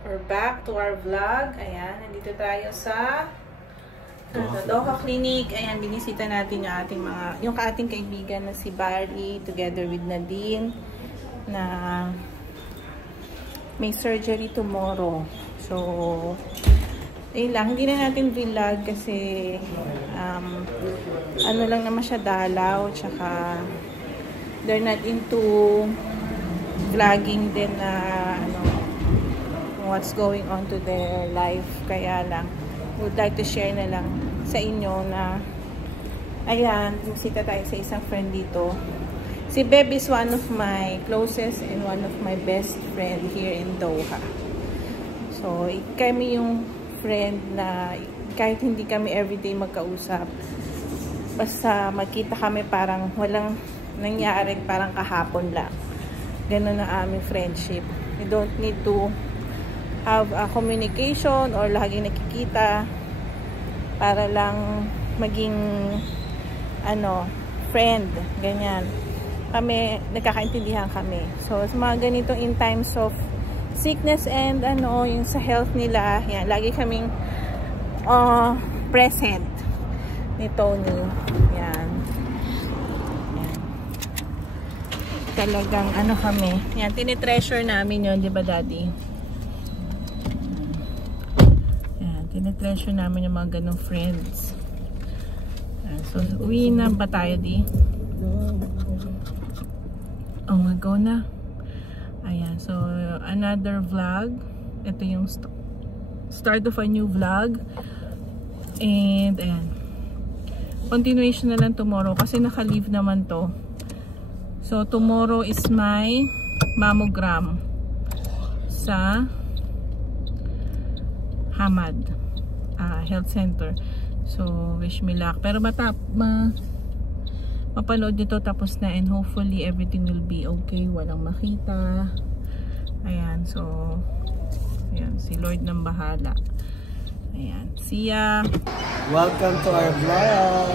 We're back to our vlog. Ayan, nandito tayo sa Doha Clinic. Ayan, binisita natin yung ating kaibigan na si Barry together with Nadine na may surgery tomorrow. So, ayun lang, hindi na natin vlog kasi ano lang naman siya, dalaw, tsaka they're not into vlogging din na what's going on to their life, kaya lang would like to share na lang sa inyo na ayan, bisita tayo sa isang friend dito. Si Beb is one of my closest and one of my best friend here in Doha. So kami yung friend na kahit hindi kami everyday magkausap, basta magkita kami parang walang nangyari, parang kahapon lang. Ganun na aming friendship. We don't need to have a communication or laging nakikita para lang maging friend, ganyan. Kami, nagkakaintindihan kami. So, sa mga ganito in times of sickness and yung sa health nila, yan, lagi kaming present ni Tony. Yan. Yan. Talagang kami. Yan, tinitreasure namin yun, di ba, Daddy? Tinitreasure namin yung mga ganong friends. So, uwi na ba tayo, di? Oh, mag-go na. Ayan. So, another vlog. Ito yung start of a new vlog. And, ayan. Continuation na lang tomorrow kasi naka-leave naman to. So, tomorrow is my mammogram sa Hamad Health Center. So, wish me luck. Pero mapaload nito tapos na and hopefully everything will be okay. Walang makita. Ayan. So, ayan. Si Lord nang bahala. Ayan. See ya! Welcome to our vlog!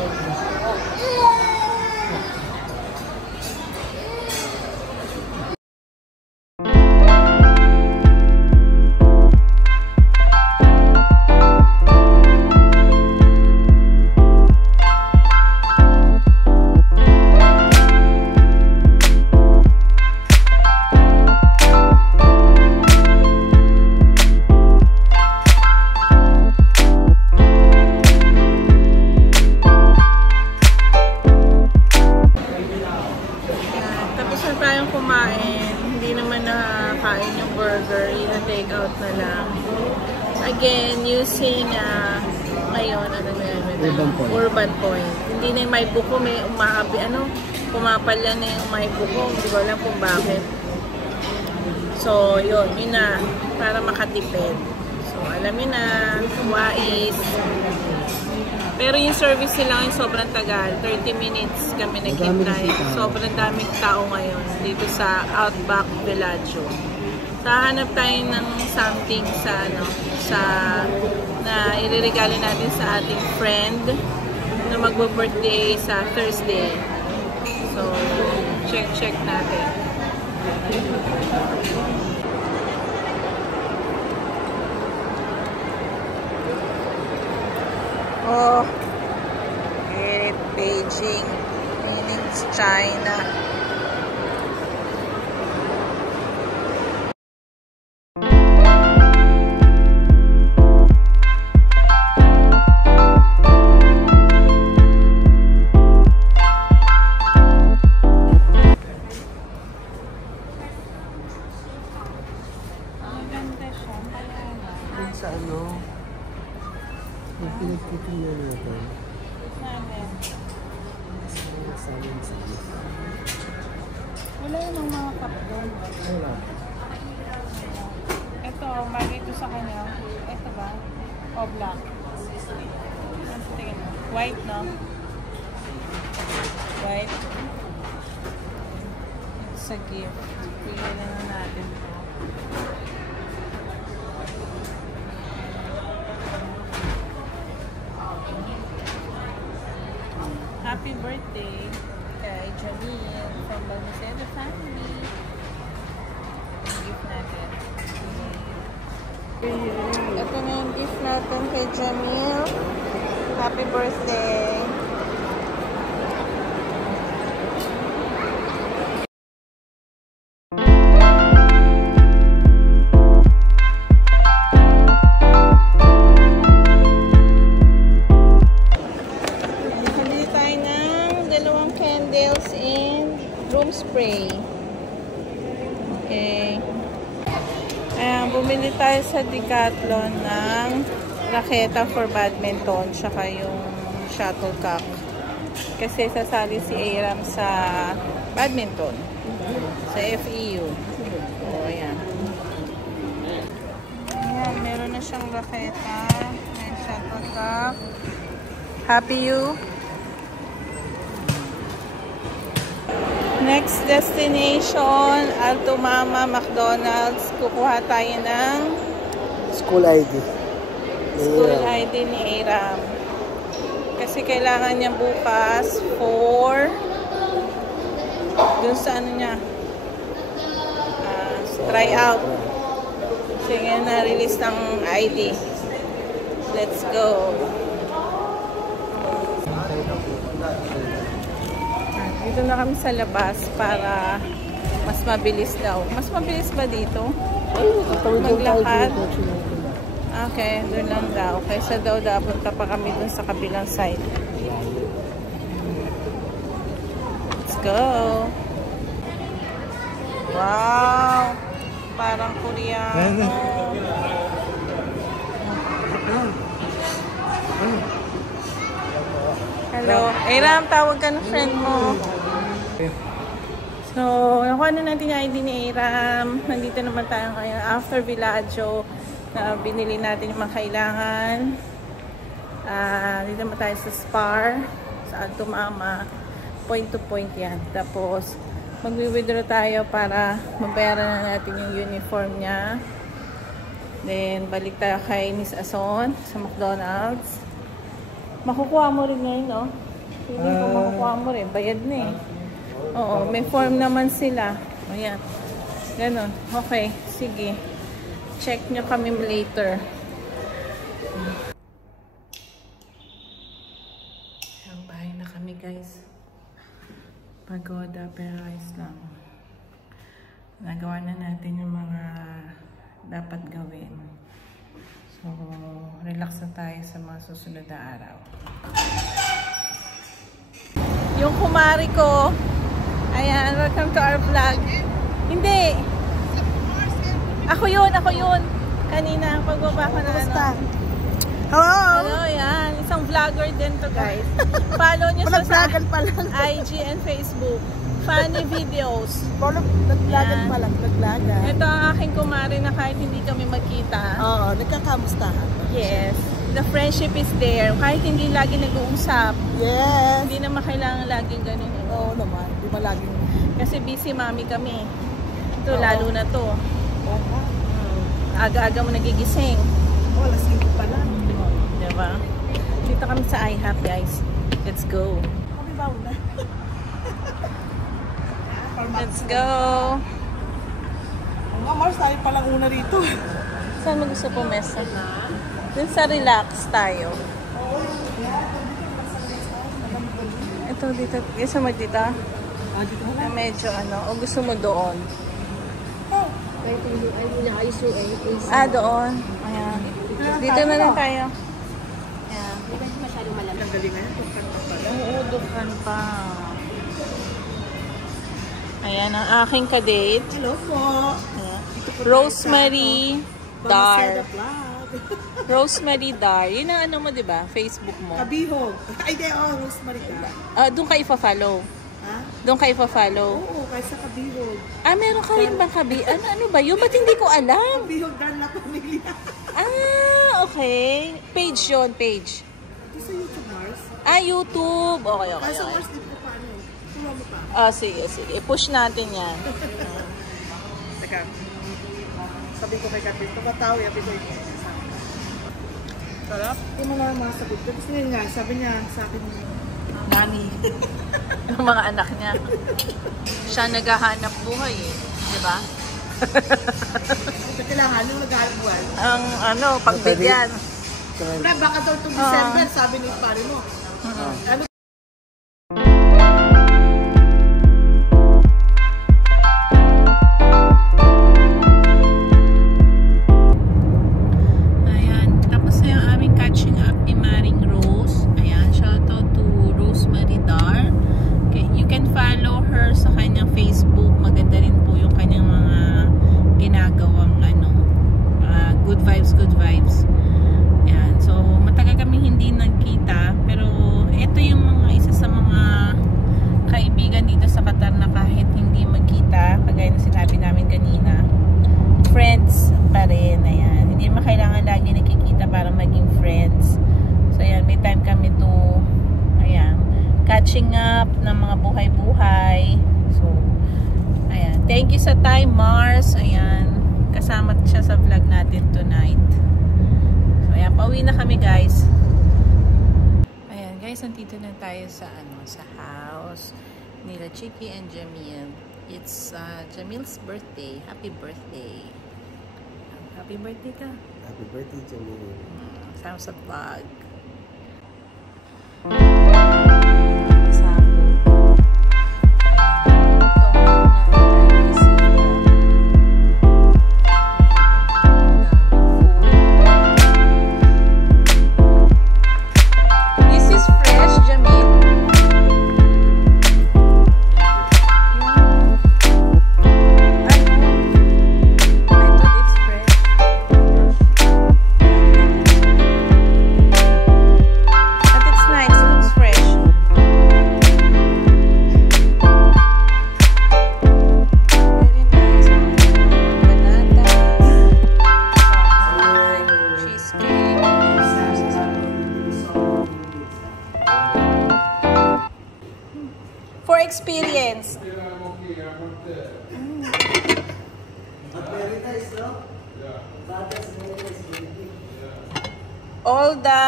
Take out na lang. Again, using ngayon, Urban Point. Hindi na yung may buko, may pumapala na yung may buko. Hindi ko alam kung bakit. So, yun na, para makatipid. So, alam yun na, wais. Pero yung service nila ngayon sobrang tagal. 30 minutes kami nag-hintay. Sobrang daming tao ngayon dito sa Outback Villaggio. Hahanap tayo ng something na ireregalo natin sa ating friend na magbo-birthday sa Thursday. So, check natin. Oh, Beijing, meaning China. Sa yung pinagtitingnan natin. Wala yung mga cup doon. Wala. Ito, bagay ito sa kanya. Ito ba? O black? White, no? White. It's a gift. Bigyan na natin ito. Happy birthday kay Janine from Balmaceda family. Gift natin. gift natin kay Jamil. Happy birthday! Bili tayo ng 2 candles and room spray. Okay. Ayan, bumili tayo sa Decathlon ng raketa for badminton tsaka yung shuttlecock. Kasi sasali si Aram sa badminton. Sa FEU. O, ayan. Ayan, meron na siyang raketa. May shuttlecock. Happy you? Next destination, Alto Mama, McDonald's. Kukuha tayo ng School ID. school ID ni Aram. Kasi kailangan niya bukas for dun sa ano niya try out. So ngayon na-release ng ID. Let's go. Dito na kami sa labas para mas mabilis daw. Mas mabilis ba dito? Maglakad? Okay, doon lang daw. Kaysa daw punta pa kami doon sa kabilang side. Let's go! Wow! Parang Koreano. Hello. Aram, tawag ka ng friend mo. So, nakuha na natin yung ID ni Aram. Nandito naman tayo ngayon after Villaggio na binili natin yung mga kailangan. Dito naman tayo sa Spar, sa Alto Mama. Point to point yan. Tapos, magwi-withdraw tayo para mabayaran na natin yung uniform niya. Then, balik tayo kay Miss Ason sa McDonald's. Makukuha mo rin ngayon, no? Hindi ko makukuha mo rin. Bayad na eh. Oo, may form naman sila. Ayan. Ganon. Okay, sige. Check nyo kami later. Ang bahay na kami, guys. Pagoda, pero ayos lang. Nagawa na natin yung mga dapat gawin. So, relax na tayo sa mga susunod na araw. Yung kumari ko, ayan, welcome to our vlog. Hindi! Ako yun! Kanina, pagbaba ko na ano. Hello! Hello, yan. Isang vlogger din to, guys. Follow nyo sa IG and Facebook. Funny videos. Naglagan pa lang, naglagan. Ito ang aking kumari na kahit hindi kami magkita. Oo, nagkakamustahan. Yes. The friendship is there. Kahit hindi lagi nag-uusap. Yes. Hindi naman kailangan laging ganun. Oo naman, di ba laging... Kasi busy mami kami. Ito, lalo na to. Oo. Aga-aga mo nagigising. Oh, alas 5 pa lang. Diba? Dito kami sa IHOP, guys. Let's go. Kami ba una? Let's go. Nga, Mars, tayo palang una rito. Saan mo gusto pumesa? Dun sa relax tayo. Ito, dito. Gusto mo dito? Dito na. Medyo ano. O gusto mo doon? Kahit hindi, ay inaayos yung AC. Doon. Ayan. Dito na lang tayo. Ayan. Hindi kasi masyadong malamig. Ang galing ngayon. Oo, dukhan pa. Ayan, ang aking kadate. Hello po. Ayan. Rosemary Dar. Rosemary Dar. Yun ang ano mo, diba? Facebook mo. Kabihog. Ay, di, Rosemary ka. Doon ka ipa-follow. Ha? Doon ka ipa-follow. Oo, kaysa Kabihog. Meron ka rin bang kabi? Ano ba yun? Ba't hindi ko alam? Kabihog Dan La Familia. Okay. Page yun, page. Ito sa YouTube, Mars. YouTube. Okay. Kaysa Mars, dito ko paano. Tuwa mo pa. Sige. Push natin yan. Teka. Sabi ko kay Katis, pagkatao, yabi ko ito. Sarap? Hindi mo na masagot. Tapos ngayon nga, sabi niya sa akin, Nani. Yung mga anak niya. Siya naghahanap buhay eh. Diba? Ito kailangan yung naghahanap buhay. Ang ano, pagbigyan. Pre, baka daw itong December, sabi ni pare mo. Ano? Ayan, tapos na yung aming catching up ni Maring Rose. Ayan, shoutout to Rosemary Dar. Okay, you can follow her sa kanyang Facebook. Maganda rin po yung kanyang mga ginagawang ano, good vibes, good vibes. Ayan, so matagal kami hindi nagkita, pero ito yung mga isa sa mga kaibigan dito sa Qatar na kahit hindi magkita, kagaya na sinabi namin kanina, friends pa rin. Ayan, hindi naman kailangan lagi nakikita para maging friends. So ayan, may time kami to, ayan, catching up ng mga buhay-buhay. So ayan, thank you sa time, Mars. Ayan, kasama siya sa vlog natin tonight. So ayan, pauwi na kami guys. Ayan guys, nandito na tayo sa ano, sa house nila Chiki and Jamil. It's Jamil's birthday. Happy birthday. Happy birthday ka. Happy birthday, Jamil. Sama sa vlog. For experience. All the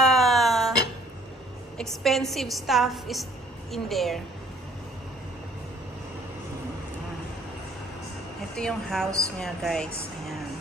expensive stuff is in there. Ito yung house niya, guys. Ayan.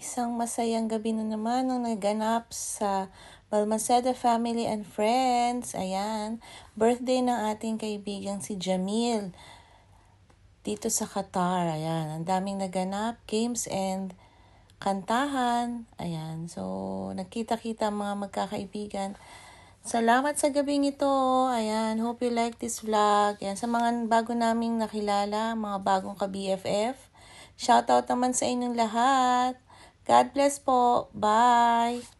Isang masayang gabi na naman ang naganap sa Balmaceda family and friends. Ayan, birthday ng ating kaibigang si Jamil dito sa Qatar. Ayan, ang daming naganap, games and kantahan. Ayan, so nagkita-kita mga magkakaibigan. Salamat sa gabing ito. Ayan, hope you like this vlog. Ayan, sa mga bago naming nakilala, mga bagong ka-BFF, shoutout naman sa inyong lahat. God bless po. Bye!